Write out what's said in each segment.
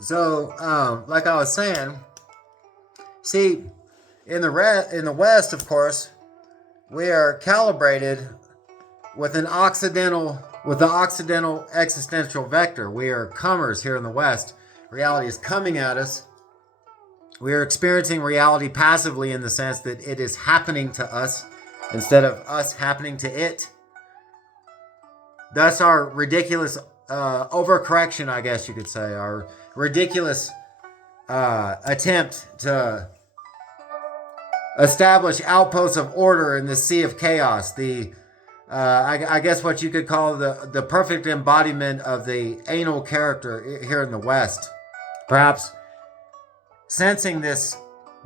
So, like I was saying, see, in the West, of course, we are calibrated with the Occidental existential vector. We are comers here in the West. Reality is coming at us. We are experiencing reality passively in the sense that it is happening to us instead of us happening to it. Thus, our ridiculous overcorrection, I guess you could say, our ridiculous attempt to establish outposts of order in the sea of chaos. I guess what you could call the perfect embodiment of the anal character here in the West. Perhaps sensing this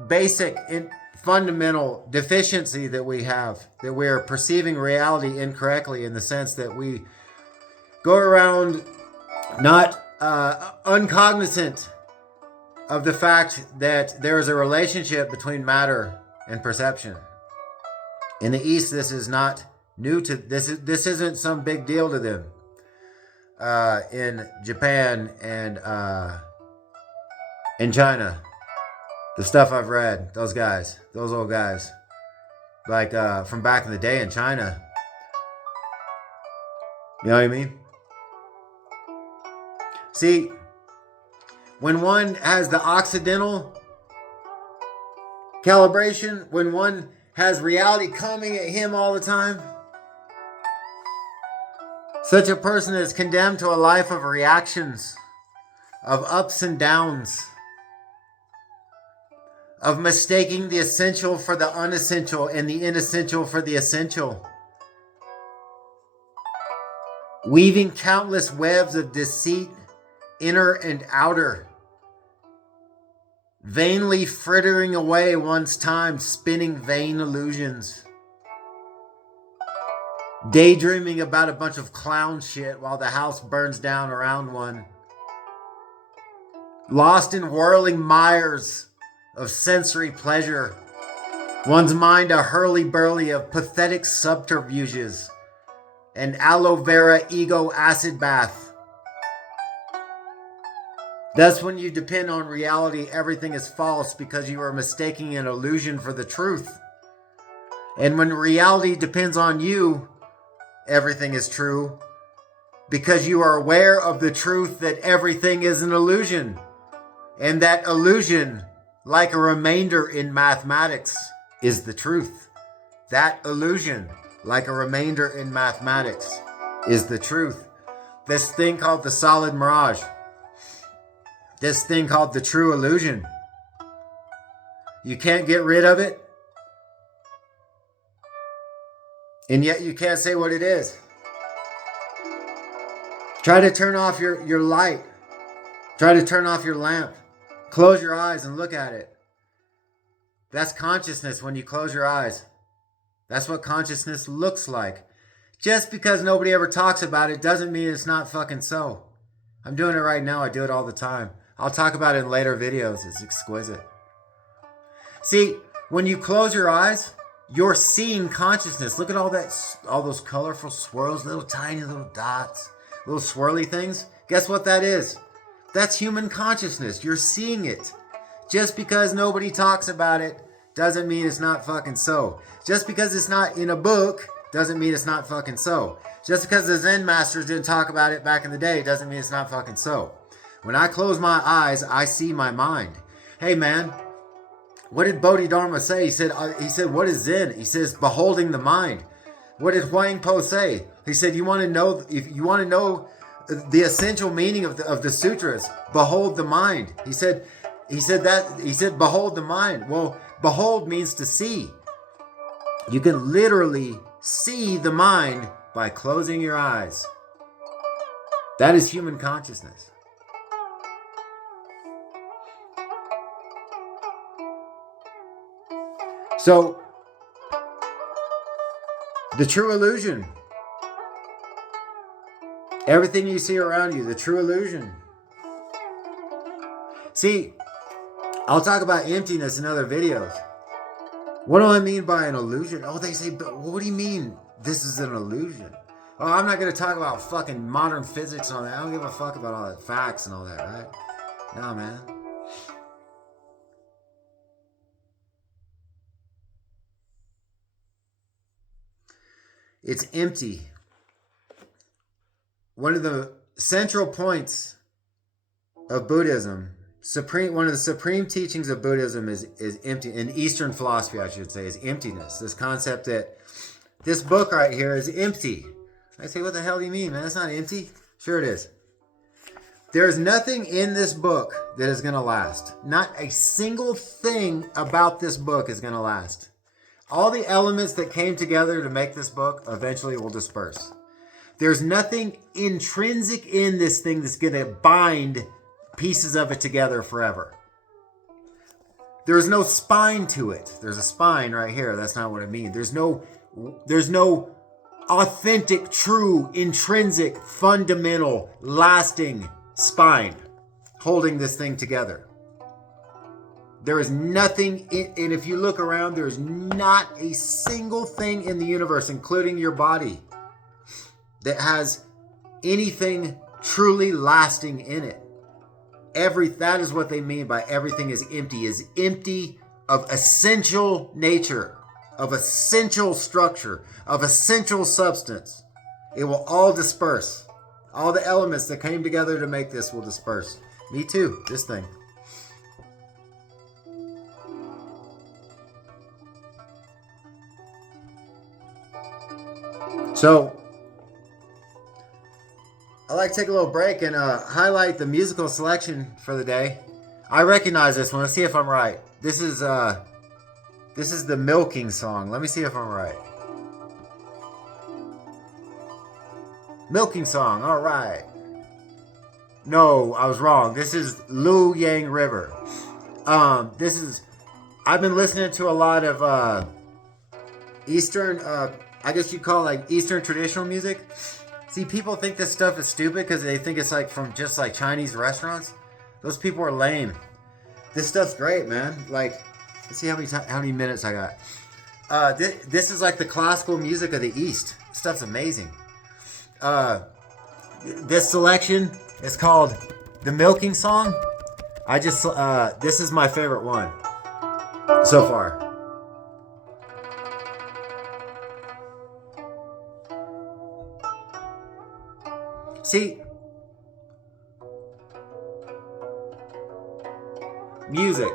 basic fundamental deficiency that we have, that we are perceiving reality incorrectly in the sense that we go around not uncognizant of the fact that there is a relationship between matter and perception. In the East, this is not new to this isn't some big deal to them. In Japan and in China, the stuff I've read, those old guys, like from back in the day in China. You know what I mean? See, when one has the Occidental calibration, when one has reality coming at him all the time, such a person is condemned to a life of reactions, of ups and downs, of mistaking the essential for the unessential and the inessential for the essential, weaving countless webs of deceit, inner and outer, vainly frittering away one's time, spinning vain illusions, daydreaming about a bunch of clown shit while the house burns down around one, lost in whirling mires of sensory pleasure, one's mind a hurly-burly of pathetic subterfuges, and aloe vera ego acid bath. Thus, when you depend on reality, everything is false because you are mistaking an illusion for the truth. And when reality depends on you, everything is true because you are aware of the truth that everything is an illusion. And that illusion, like a remainder in mathematics, is the truth. That illusion, like a remainder in mathematics, is the truth. This thing called the solid mirage, this thing called the true illusion, you can't get rid of it, and yet you can't say what it is. Try to turn off your light. Try to turn off your lamp. Close your eyes and look at it. That's consciousness when you close your eyes. That's what consciousness looks like. Just because nobody ever talks about it doesn't mean it's not fucking so. I'm doing it right now. I do it all the time. I'll talk about it in later videos. It's exquisite. See, when you close your eyes, you're seeing consciousness. Look at all those colorful swirls, little tiny little dots, little swirly things. Guess what that is? That's human consciousness. You're seeing it. Just because nobody talks about it doesn't mean it's not fucking so. Just because it's not in a book doesn't mean it's not fucking so. Just because the Zen masters didn't talk about it back in the day doesn't mean it's not fucking so. When I close my eyes, I see my mind. Hey man, what did Bodhidharma say? He said, what is Zen? He says, beholding the mind. What did Huang Po say? He said, if you want to know the essential meaning of the sutras, behold the mind. He said, behold the mind. Well, behold means to see. You can literally see the mind by closing your eyes. That is human consciousness. So, the true illusion. Everything you see around you, the true illusion. See, I'll talk about emptiness in other videos. What do I mean by an illusion? Oh, they say, but what do you mean this is an illusion? Oh, I'm not going to talk about fucking modern physics and all that. I don't give a fuck about all that facts and all that, right? No, man. It's empty. One of the central points of Buddhism, one of the supreme teachings of Buddhism is empty. In Eastern philosophy, I should say, is emptiness. This concept that this book right here is empty. I say, what the hell do you mean, man? It's not empty. Sure it is. There's nothing in this book that is going to last. Not a single thing about this book is going to last. All the elements that came together to make this book eventually will disperse. There's nothing intrinsic in this thing that's going to bind pieces of it together forever. There's no spine to it. There's a spine right here. That's not what it means. There's no authentic, true, intrinsic, fundamental, lasting spine holding this thing together. There is nothing, and if you look around, there's not a single thing in the universe, including your body, that has anything truly lasting in it. That is what they mean by everything is empty of essential nature, of essential structure, of essential substance. It will all disperse. All the elements that came together to make this will disperse. Me too, this thing. So, I'd like to take a little break and highlight the musical selection for the day. I recognize this one. Let's see if I'm right. This is the milking song. Let me see if I'm right. Milking song. All right. No, I was wrong. This is Liu Yang River. I've been listening to a lot of Eastern, I guess you'd call it like Eastern traditional music. See, people think this stuff is stupid because they think it's like from just like Chinese restaurants. Those people are lame. This stuff's great, man. Like, let's see how many minutes I got. This is like the classical music of the East. Stuff's amazing. This selection is called the Milking Song. This is my favorite one so far. See, music.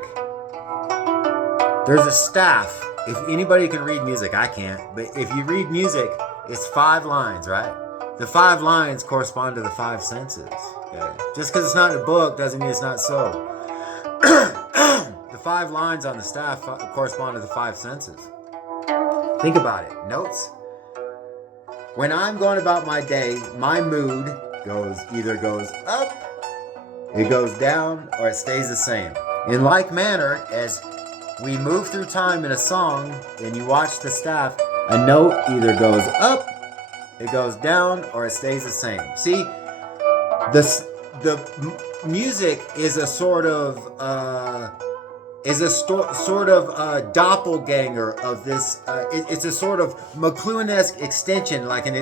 There's a staff. If anybody can read music, I can't. But if you read music, it's 5 lines, right? The 5 lines correspond to the 5 senses. Okay? Just because it's not in a book doesn't mean it's not so. The 5 lines on the staff correspond to the 5 senses. Think about it. Notes. When I'm going about my day, my mood either goes up, it goes down, or it stays the same. In like manner, as we move through time in a song, and you watch the staff, a note either goes up, it goes down, or it stays the same. See, the music is a sort of doppelganger of this. It's a sort of McLuhan-esque extension, like an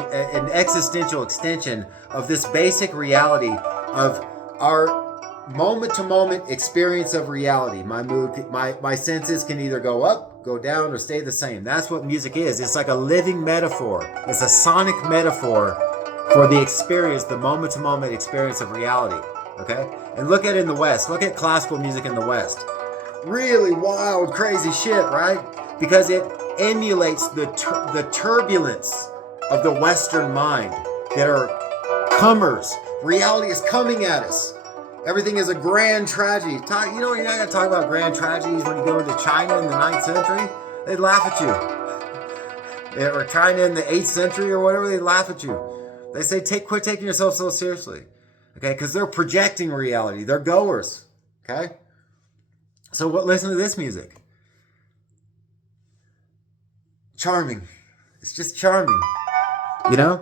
existential extension of this basic reality of our moment-to-moment experience of reality. My mood, my senses can either go up, go down, or stay the same. That's what music is. It's like a living metaphor. It's a sonic metaphor for the experience, the moment-to-moment experience of reality. Okay? And look at it in the West. Look at classical music in the West. Really wild, crazy shit, right? Because it emulates the turbulence of the Western mind that are comers. Reality is coming at us. Everything is a grand tragedy. You're not going to talk about grand tragedies when you go into China in the 9th century. They'd laugh at you. Or China in the 8th century or whatever, they'd laugh at you. They say, quit taking yourself so seriously. Okay? Because they're projecting reality. They're goers. Okay? So listen to this music. Charming. It's just charming. You know?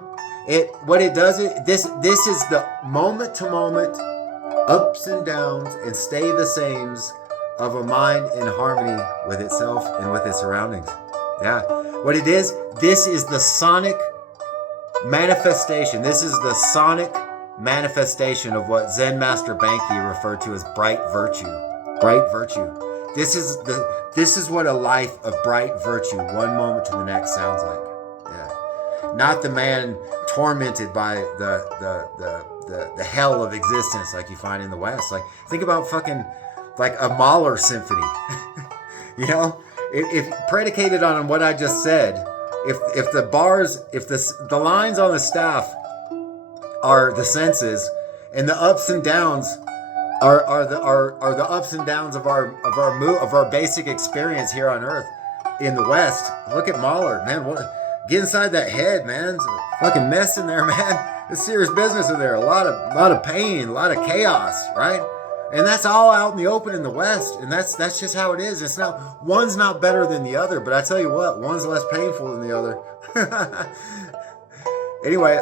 What it does, this is the moment to moment ups and downs and stay the sames of a mind in harmony with itself and with its surroundings. Yeah. What it is, this is the sonic manifestation. This is the sonic manifestation of what Zen Master Banki referred to as bright virtue. Bright virtue. This is what a life of bright virtue, one moment to the next, sounds like. Yeah. Not the man tormented by the hell of existence like you find in the West. Like, think about fucking like a Mahler symphony. You know, if predicated on what I just said, if the bars, if the lines on the staff are the senses, and the ups and downs are the ups and downs of our basic experience here on Earth in the West. Look at Mahler, man. Get inside that head, man. It's a fucking mess in there, man. It's serious business in there. A lot of pain, a lot of chaos, right? And that's all out in the open in the West, and that's just how it is. It's not, one's not better than the other, but I tell you what, one's less painful than the other. Anyway,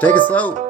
take it slow.